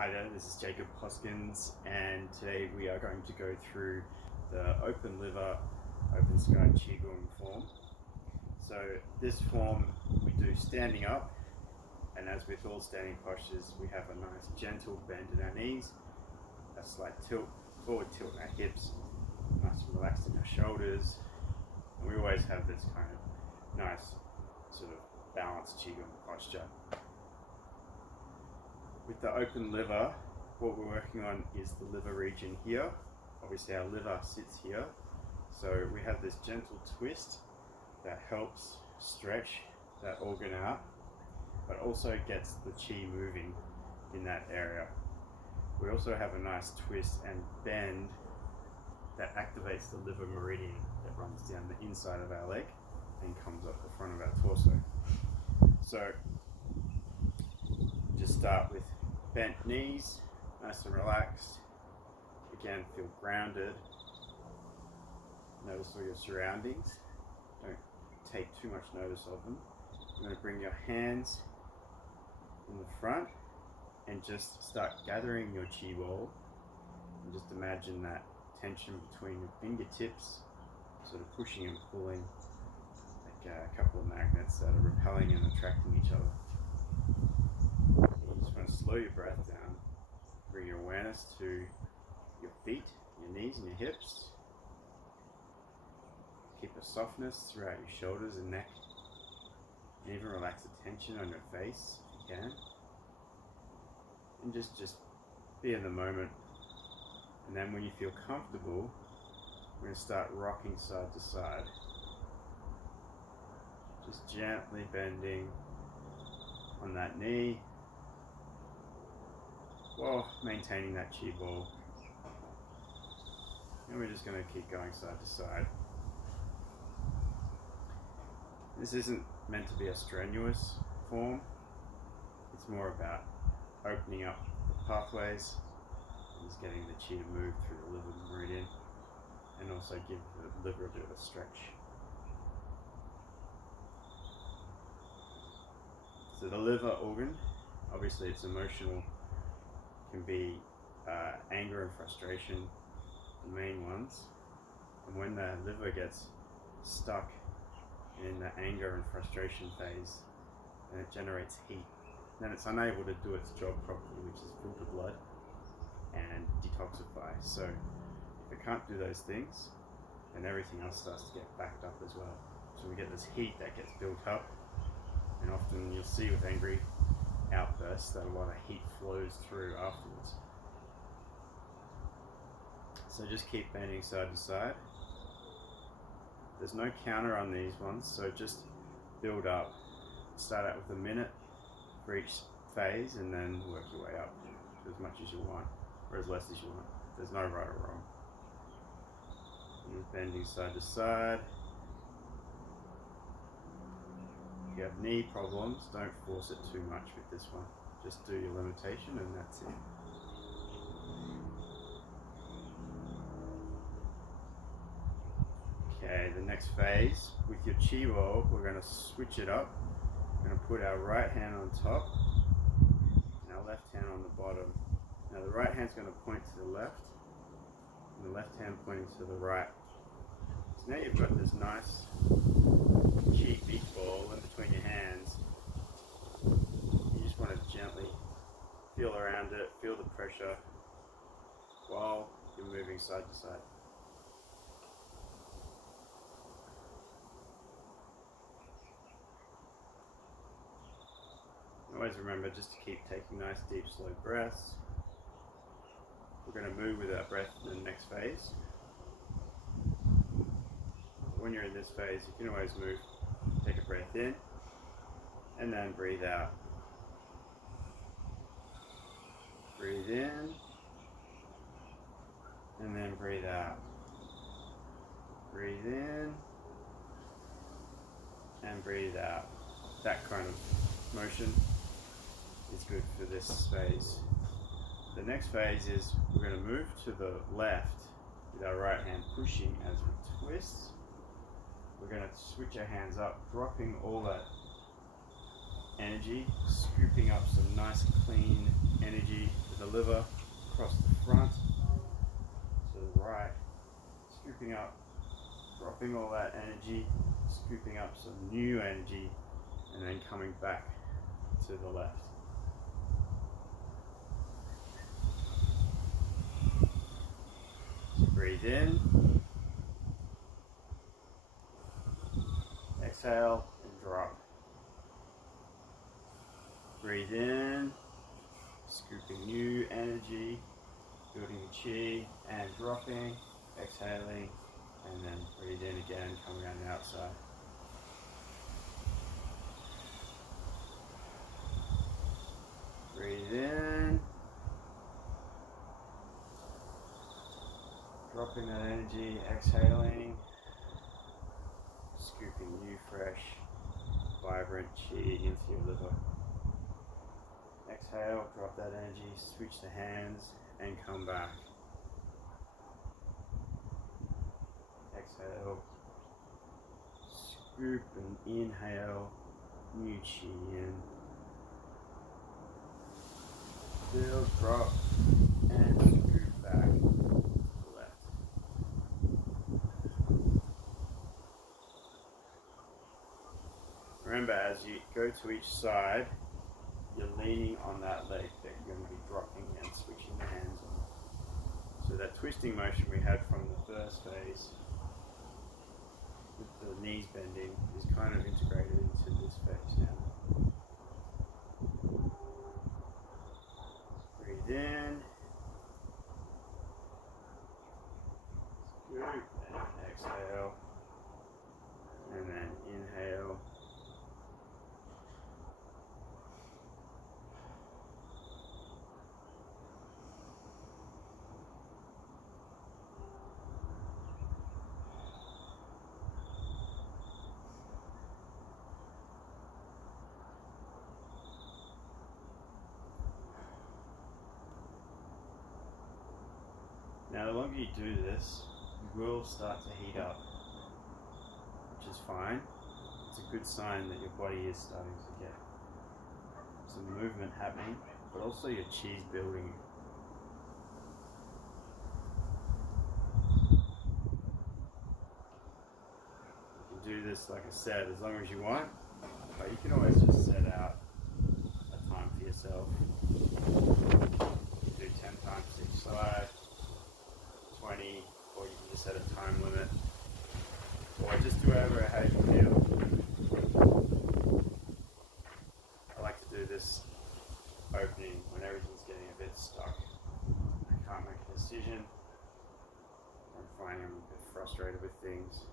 Hi there, this is Jacob Hoskins, and today we are going to go through the open liver, open sky Qigong form. So this form we do standing up, and as with all standing postures, we have a nice gentle bend in our knees, a slight tilt, forward tilt in our hips, nice and relaxed in our shoulders, and we always have this kind of nice sort of balanced Qigong posture. With the open liver, what we're working on is the liver region here. Obviously our liver sits here. So we have this gentle twist that helps stretch that organ out, but also gets the chi moving in that area. We also have a nice twist and bend that activates the liver meridian that runs down the inside of our leg and comes up the front of our torso. So just start with bent knees, nice and relaxed. Again, feel grounded. Notice all your surroundings. Don't take too much notice of them. You're going to bring your hands in the front and just start gathering your chi ball. And just imagine that tension between your fingertips, sort of pushing and pulling like a couple of magnets that are repelling and attracting each other. You just want to slow your breath down, bring your awareness to your feet, your knees and your hips. Keep a softness throughout your shoulders and neck, and even relax the tension on your face if you can. And just be in the moment. And then when you feel comfortable, we're going to start rocking side to side. Just gently bending on that knee, while maintaining that chi ball. And we're just going to keep going side to side. This isn't meant to be a strenuous form. It's more about opening up the pathways and just getting the chi to move through the liver meridian and also give the liver a bit of a stretch. So the liver organ, obviously it's emotional, can be anger and frustration, the main ones. And when the liver gets stuck in the anger and frustration phase, then it generates heat. Then it's unable to do its job properly, which is filter blood and detoxify. So if it can't do those things, then everything else starts to get backed up as well. So we get this heat that gets built up, and often you'll see with angry outbursts that a lot of heat flows through afterwards. So just keep bending side to side. There's no counter on these ones, so just build up. Start out with a minute for each phase and then work your way up to as much as you want, or as less as you want. There's no right or wrong. Just bending side to side. If you have knee problems, don't force it too much with this one. Just do your limitation and that's it. Okay, the next phase, with your chi ball, we're going to switch it up. We're going to put our right hand on top and our left hand on the bottom. Now the right hand's going to point to the left and the left hand pointing to the right. So now you've got this nice chi beach ball in between your hands. You just want to gently feel around it, feel the pressure while you're moving side to side. Always remember just to keep taking nice deep slow breaths. We're going to move with our breath in the next phase. When you're in this phase, you can always move. Take a breath in and then breathe out. Breathe in and then breathe out. Breathe in and breathe out. That kind of motion is good for this phase. The next phase is we're going to move to the left with our right hand pushing as we twist. We're going to switch our hands up, dropping all that energy, scooping up some nice clean energy with a liver across the front to the right, scooping up, dropping all that energy, scooping up some new energy, and then coming back to the left. So breathe in, exhale, and drop. Breathe in, scooping new energy, building chi, and dropping, exhaling, and then breathe in again, coming around the outside. Breathe in, dropping that energy, exhaling, scooping new, fresh, vibrant chi into your liver. Exhale, drop that energy, switch the hands, and come back. Exhale, scoop and inhale, new chi in. Fill, drop, and scoop back to the left. Remember, as you go to each side, you're leaning on that leg that you're going to be dropping and switching the hands on. So that twisting motion we had from the first phase, with the knees bending, is kind of integrated into this phase now. Breathe in, scoop, and exhale, and then inhale. Now, the longer you do this, you will start to heat up, which is fine. It's a good sign that your body is starting to get some movement happening, but also your chi is building. You can do this, like I said, as long as you want, but you can always just set out a time for yourself. You do 10 times each side. 20, or you can just set a time limit, or just do whatever how you feel. I like to do this opening when everything's getting a bit stuck. I can't make a decision. I'm finding I'm a bit frustrated with things.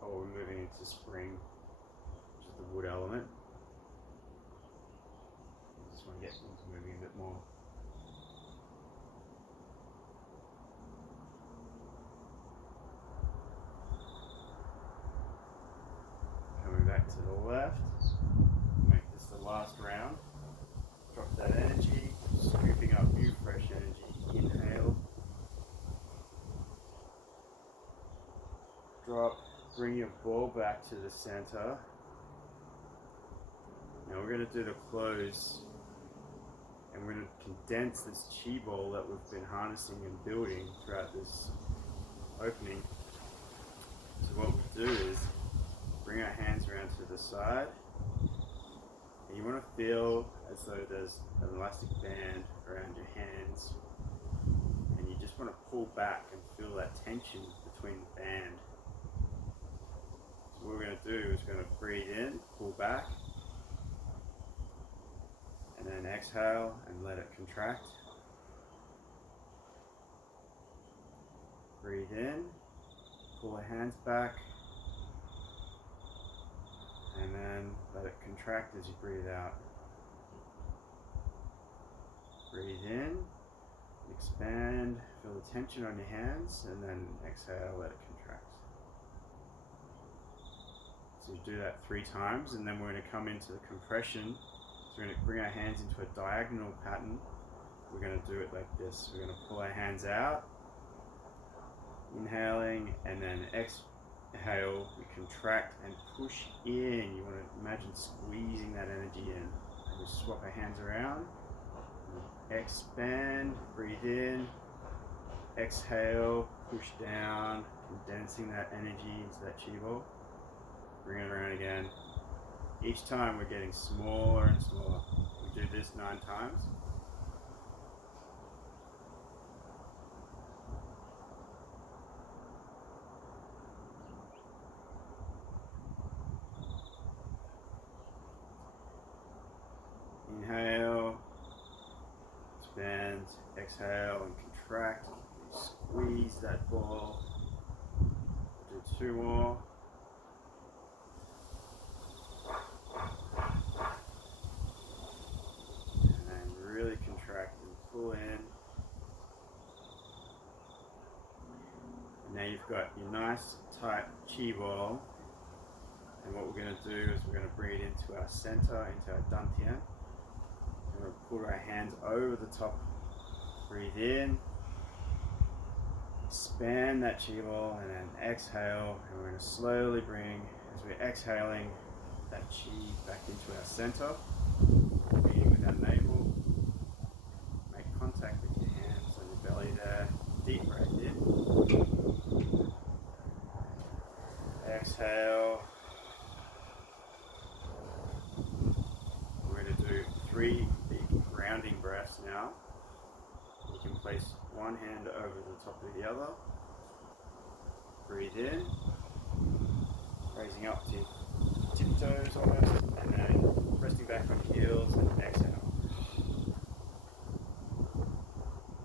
Or we're moving into spring, which is the wood element. I just want to get things moving a bit more. Back to the left, make this the last round, drop that energy, scooping up new fresh energy, inhale, drop, bring your ball back to the center. Now we're going to do the close, and we're going to condense this chi ball that we've been harnessing and building throughout this opening. So what we do is bring our hands around to the side, and you want to feel as though there's an elastic band around your hands, and you just want to pull back and feel that tension between the band. So what we're going to do is we're going to breathe in, pull back, and then exhale and let it contract. Breathe in, pull the hands back, and then let it contract as you breathe out. Breathe in, expand, feel the tension on your hands, and then exhale, let it contract. So you do that 3 times, and then we're going to come into the compression. So we're going to bring our hands into a diagonal pattern. We're going to do it like this. We're going to pull our hands out, inhaling, and then exhale, we contract and push in. You want to imagine squeezing that energy in. And we swap our hands around, Expand, breathe in, exhale, push down, condensing that energy into that chi ball. Bring it around again. Each time we're getting smaller and smaller. We do this 9 times. Inhale, expand, exhale, and contract. Squeeze that ball. Do 2 more. And really contract and pull in. And now you've got your nice tight chi ball. And what we're going to do is we're going to bring it into our center, into our Dan Tien. We're going to put our hands over the top. Breathe in. Expand that chi ball and then exhale. And we're going to slowly bring, as we're exhaling, that chi back into our center. Meeting with our navel. Make contact with your hands on your belly there. Deep breath in. Exhale. We're going to do 3 big grounding breaths now. You can place one hand over the top of the other. Breathe in. Raising up to tiptoes almost. And then resting back on your heels and exhale.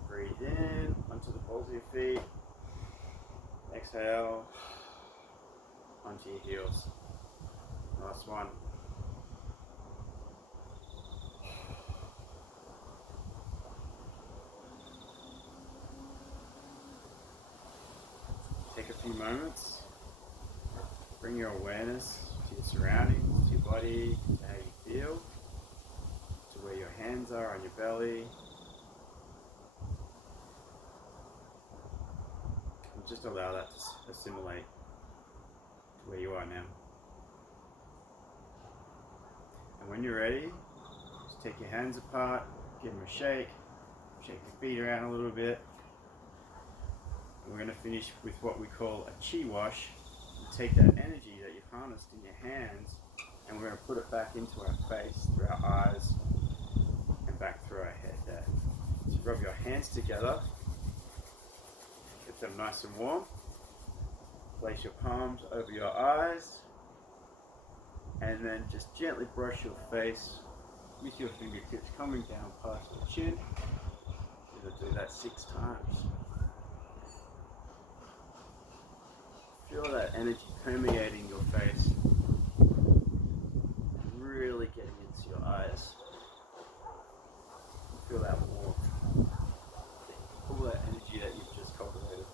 Breathe in onto the balls of your feet. Exhale onto your heels. Last one. Take a few moments. Bring your awareness to your surroundings, to your body, to how you feel, to where your hands are on your belly. And just allow that to assimilate to where you are now. And when you're ready, just take your hands apart, give them a shake your feet around a little bit. And we're going to finish with what we call a chi wash. You take that energy that you've harnessed in your hands and we're going to put it back into our face, through our eyes, and back through our head there. So rub your hands together, get them nice and warm. Place your palms over your eyes, and then just gently brush your face with your fingertips coming down past your chin. You're going to do that 6 times. Feel that energy permeating your face, really getting into your eyes. Feel that warmth, all that energy that you've just cultivated.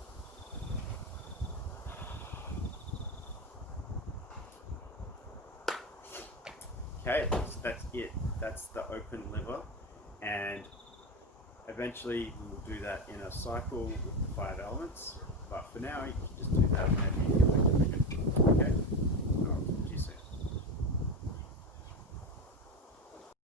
Okay, so that's it. That's the open liver, and eventually we'll do that in a cycle with the 5 elements. But for now, you can just do that whenever you feel like doing it. Okay.